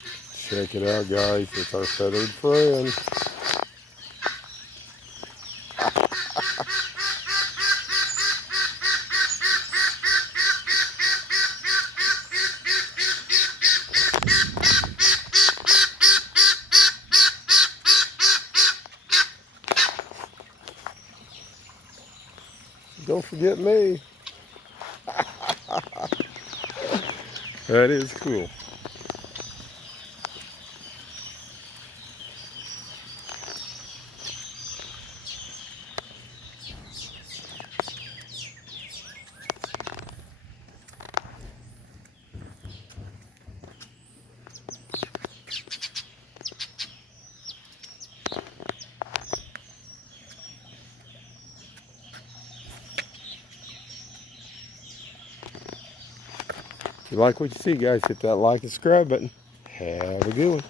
Check it out, guys. It's our feathered friend. Don't forget me. That is cool. If you like what you see, guys, hit that like and subscribe button. Have a good one.